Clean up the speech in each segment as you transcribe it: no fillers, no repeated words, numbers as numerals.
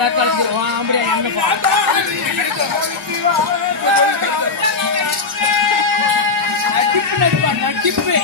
தக்காளி அப்படியே நடிப்பு நடிப்பு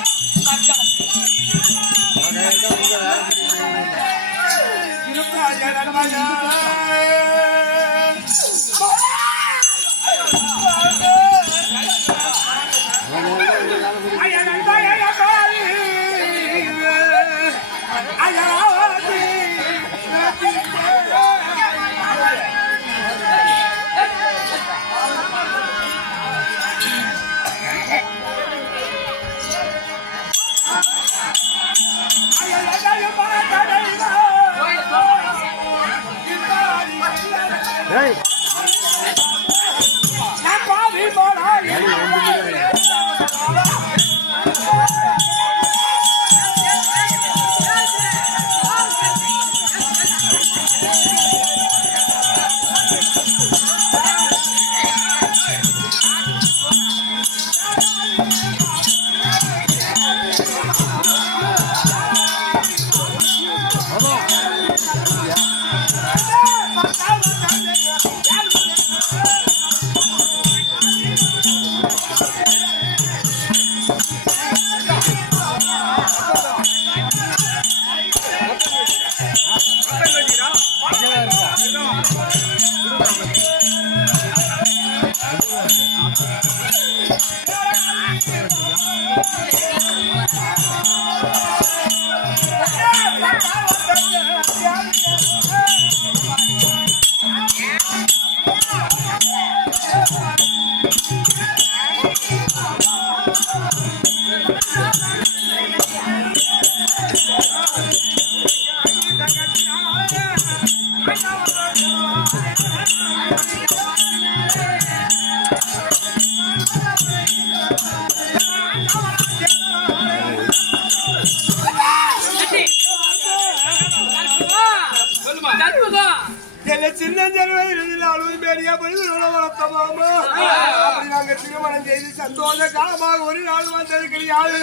திருமணம் செய்து சந்தோஷ காலமாக ஒரு நாள் வந்தது கிடையாது.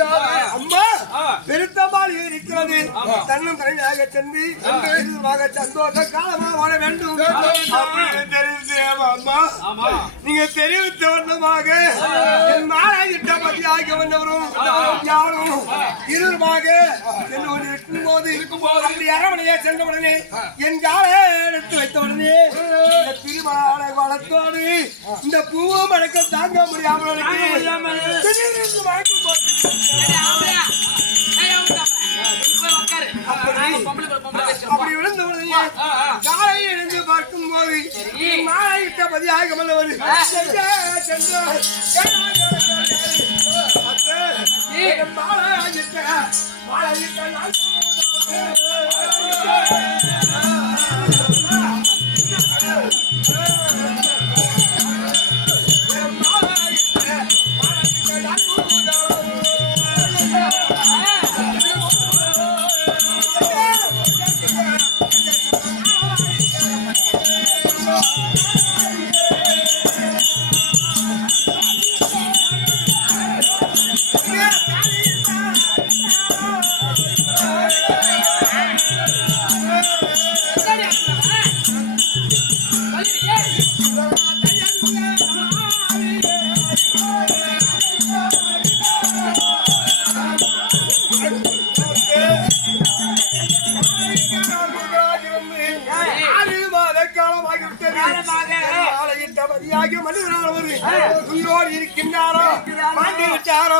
அம்மா பெருத்தமால் இருக்கிறது. தன்னும் தலைமையாக சென்று சந்தோஷ காலமாக வாழ வேண்டும். அம்மா நீங்க தெரிவித்த வண்ணமாக என் நாளாயிட்ட பதியாக வந்தவரும் யாரும் இருவருமாக சென்று கொண்டு இருக்கும் போது அப்படி அரவணையே சென்றவுடனே என் காலை எடுத்து வைத்தவுடனே திருமண வளர்த்தோடு இந்த பூவ மழக்கம் தாங்க முடியாமல் அப்படி விழுந்தவுடனே காலை எழுந்து பார்க்கும் போது நாளாயிட்ட பதியாக வந்தவர் உயிரோடு இருக்கின்றாரோ மாட்டி விட்டாரோ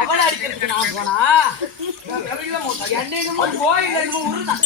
அவளை அடிக்கிறதுக்கு நான் போனா என்னமோ கோயில் என்னமோ உருதான்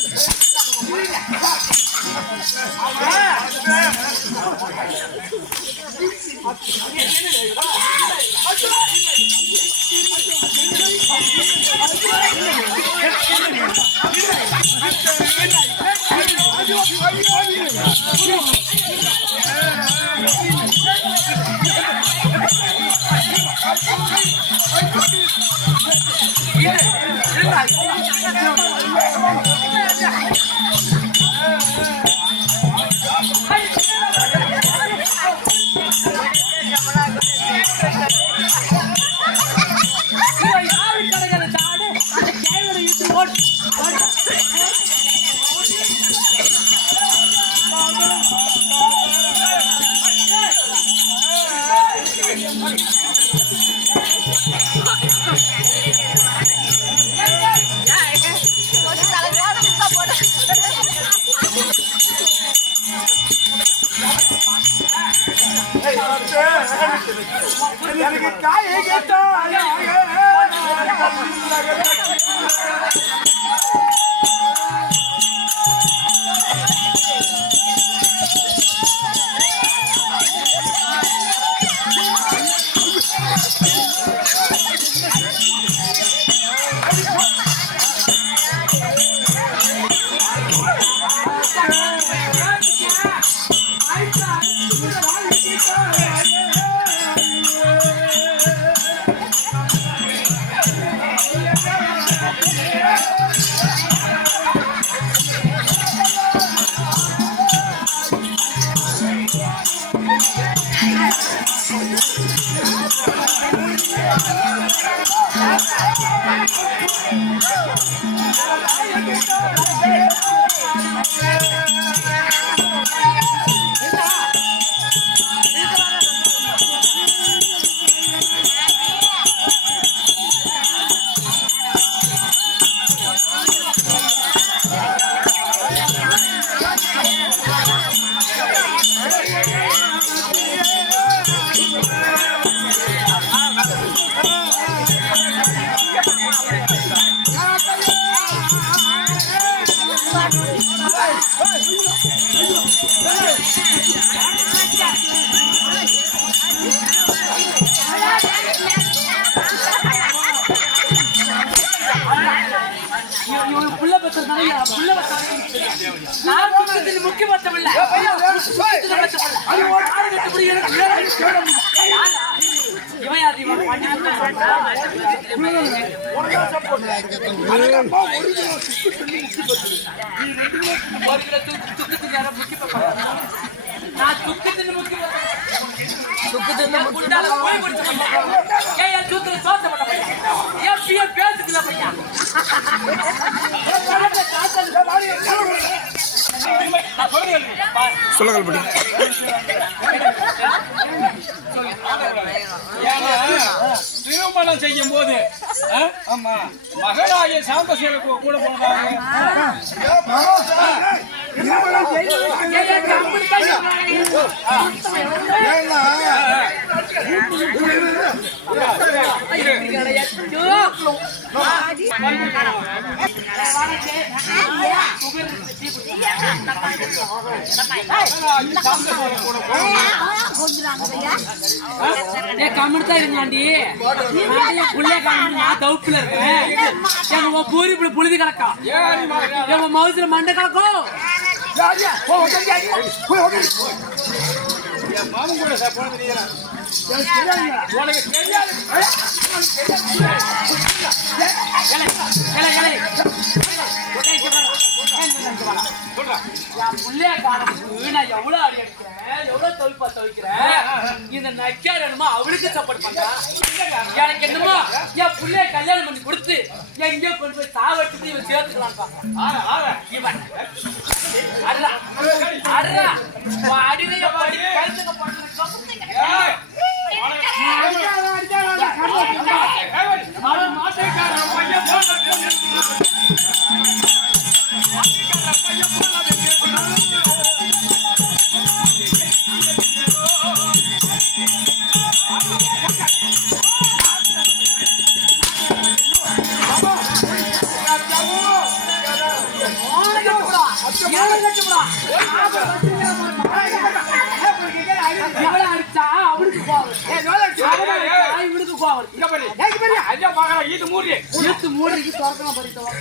எனக்கு காயை கேட்டா முக்கியமற்றவில்லை சொல்லகல்படி திருமணம் செய்யும் போது ஆமா மகளாகிய சாந்தசேலை கூட போனதாக கம்மிட்டு இருக்காண்டி புள்ளே நான் தவுப்புல இருக்கேன் எனக்கு பூரி இப்படி புழுதி கிடக்கும் எங்க மவுசுல மண்டை கிடக்கும் மாமன் கூட போன தெரியாது உனக்கு தெரியாது எவ்வளவு அடி அடிக்கிறேன் எவ்வளவு தொழிப்பா துவைக்கிறேன் இந்த நக்கியார் என்னமோ அவளுக்கு சப்போர்ட் பண்றா எனக்கு என்னமோ என் புள்ளைய கல்யாணம் பண்ணி கொடுத்து எங்கேயோ கொண்டு போய் சாவட்டு இவன் சேர்த்துக்கலாம் அடிலைய பாடி கழுத்துக்க அடிச்சா அவனுக்கு இவனுக்கு கோவம் இது மூடி மூடிக்கு திறக்கலாம் படித்தோம்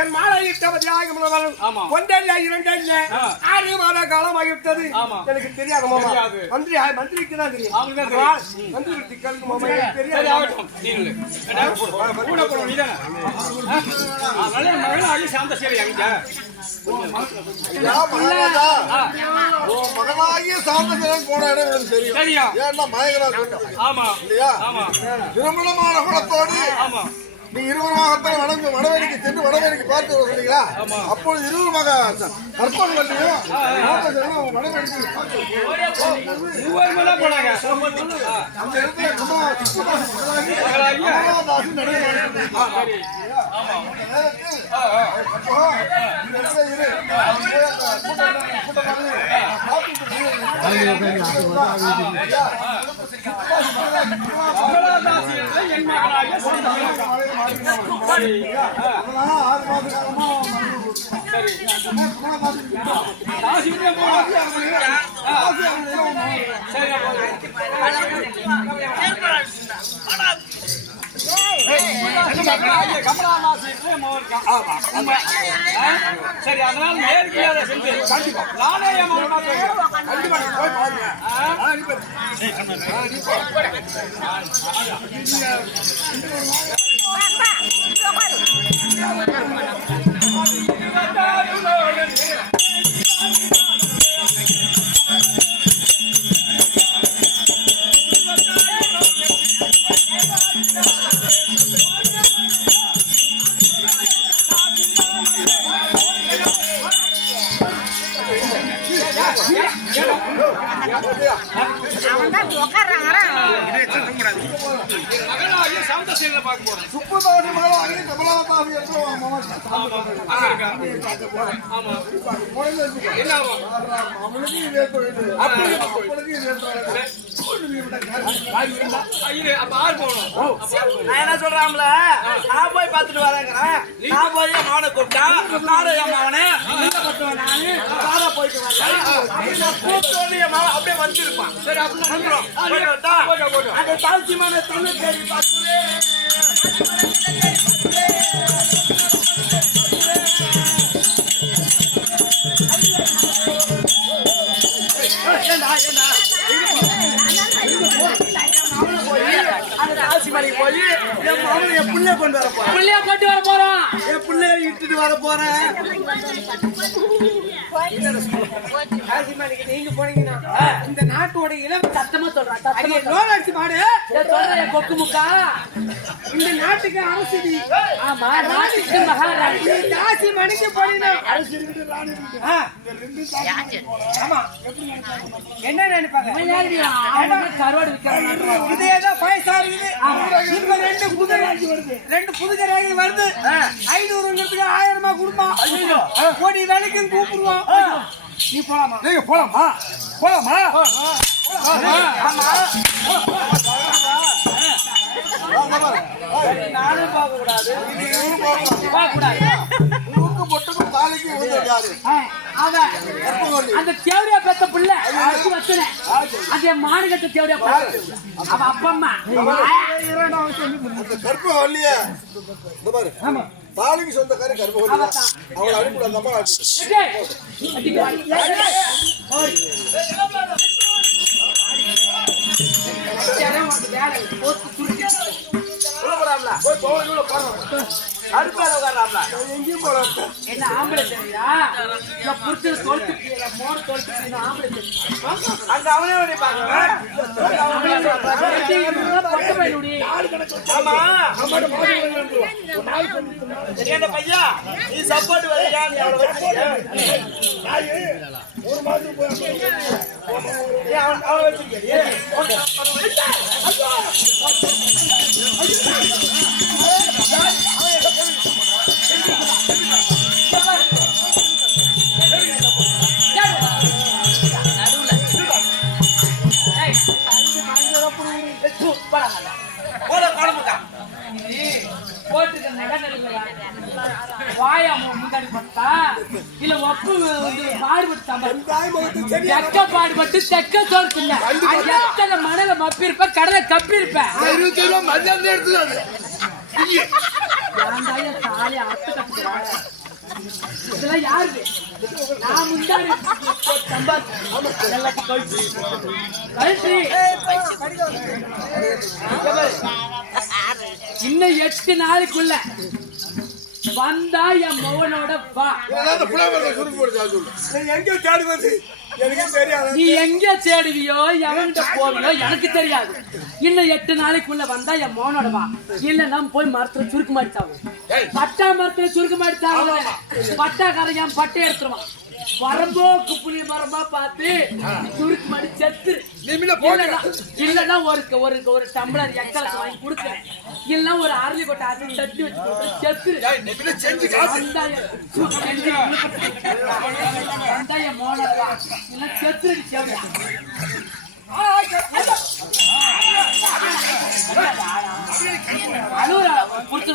என் மாலையிட்ட ஒன்றல்ல இரண்டல்ல 6 மாத காலமாகிவிட்டது. எனக்கு தெரியாது மாமா. மந்திரிக்கு தான் தெரியும். மந்திரி கேளுங்க மாமா. எனக்கு தெரியாது. மகனாகிய சாந்தசேலன் போன இடம் எனக்கு தெரியும். ஏன்னா மயங்கரா இல்லையா? திருமணமான குலத்தோடு நீ இருவருமாகத்தான் வடவேடிக்கை சென்று வடவேடிக்கை பார்த்து சொன்னீங்களா? அப்பொழுது இருவருமாக கற்பனை பண்ணியும் வடவேடிக்கை போனாங்க. அந்த இடத்துல என் மகனாகிய சரி 6 மாத காலமா சரி அதனால நேர்மையாக செஞ்சு நானே என் மகனாகிய சாந்தசேலை பார்க்க போறேன். சுப்புதாசி மகளாகிய கமலாதாசி என்று அவனுக்கு இதே தொழில் அப்பொழுது இதே நான் என்ன சொல்றாம்ல நான் போய் பார்த்துட்டு வரேங்கிறேன். நான் போய் மாவனை கூப்பிட்டா நானும் என் மாவனே நானு போயிட்டு வரேன் கூப்பிட்டு என் மாவன் அப்படியே வந்துருப்பான். சரி அப்படி வந்துடும் அந்த தாழ்ச்சிமான தமிழ் தேடி பார்த்து போய் அவனை என் புள்ளைய கொண்டு வர போறேன். புள்ளைய கொண்டு வர போறோம். என் புள்ளைய இட்டுட்டு வர போறேன். நீங்க போனீங்கன்னா இந்த நாட்டோட இளம் சத்தமா சொல்றா, சத்தமா சொல்றா. லோன் அடிச்சு மாடு சொல்றேன் கொக்கு முக்கா. இந்த நாட்டுக்கு அரசு ஆமா, நாட்டுக்கு மகாராணி. காசி மணிக்கு போனீங்கன்னா ஆமா என்ன நினைப்பாங்க? கருவாடு விற்கிறாங்க. இதேதான் பைசா இருக்குது. இப்ப ரெண்டு புதுகராகி வருது. 500ங்கிறதுக்கு 1000 கொடுப்பான். கோடி வேலைக்கும் கூப்பிடுவான். நீ போலாமா? நீங்க போலாமா? போலாமா? நானும் பார்க்க கூடாது. உனக்கு மட்டும் தாலிக்கு விழுந்தது யாரு? அவன் அந்த தேவடியா பெத்த புள்ள வச்சுனேன். அந்த மாநிலத்தை தேவடியா பார்த்து அவன் அப்பா அம்மா அந்த கற்ப வள்ளிய இந்த பாரு தாலிக்கு சொந்தக்காரி கற்ப வள்ளி அவளை அனுப்பிட அந்த அம்மா என்ன ஆம்பளை தெரியா? புடிச்சது தொலைச்சு மோடு தொலைச்சு ஆம்பளை தெரியும். அங்க அவனே ஓடி பாக்க. பட்டு பயிலுடி. ஆமா என்ன பையா நீ சப்போர்ட் வரையா? நீ அவளை வச்சிருக்க அவளை வச்சிருக்க. வாயா முன்னாடி பட்டா இல்ல ஒப்பு பாடுபட்டு தெக்க பாடுபட்டு தெக்க தோற்குங்க. எத்தனை மணல மப்பி இருப்ப கடலை கப்பி இருப்ப. 27 ரூபா மத்தியானம் எடுத்துக்காது தாலி அறுத்து கட்டுக்கிறாங்க. இதெல்லாம் யாரு? நான் முன்னாடி இன்னும் 8 நாளைக்குள்ள வந்தா என் மகனோட வா. எங்க தேடி வந்து எனக்கு தெரியாது. நீ எங்க தேடுவியோ எவன்கிட்ட போவியோ எனக்கு தெரியாது. இன்னும் 8 நாளைக்குள்ள வந்தா என் மகனோட வா. இல்லன்னா போய் மரத்துல சுருக்கு மாடிச்சாவும். பட்டா மரத்துல சுருக்கு மாடிச்சாவும். பட்டாக்காரன் என் பட்டை எடுத்துருவான். வரம்போ குப்புளி மரமா பார்த்து சுருக்கு மாடி செத்து. இல்லன்னா ஒரு டம்ளர் எக்கலக்கு வாங்கி கொடுக்குறேன். இல்லன்னா ஒரு அரளி கொட்டை அரிசி தட்டி வச்சு செத்து. வெங்காயம் மோனப்பா இல்ல செத்துடி சேவடியா. அழுவுறா புடிச்சு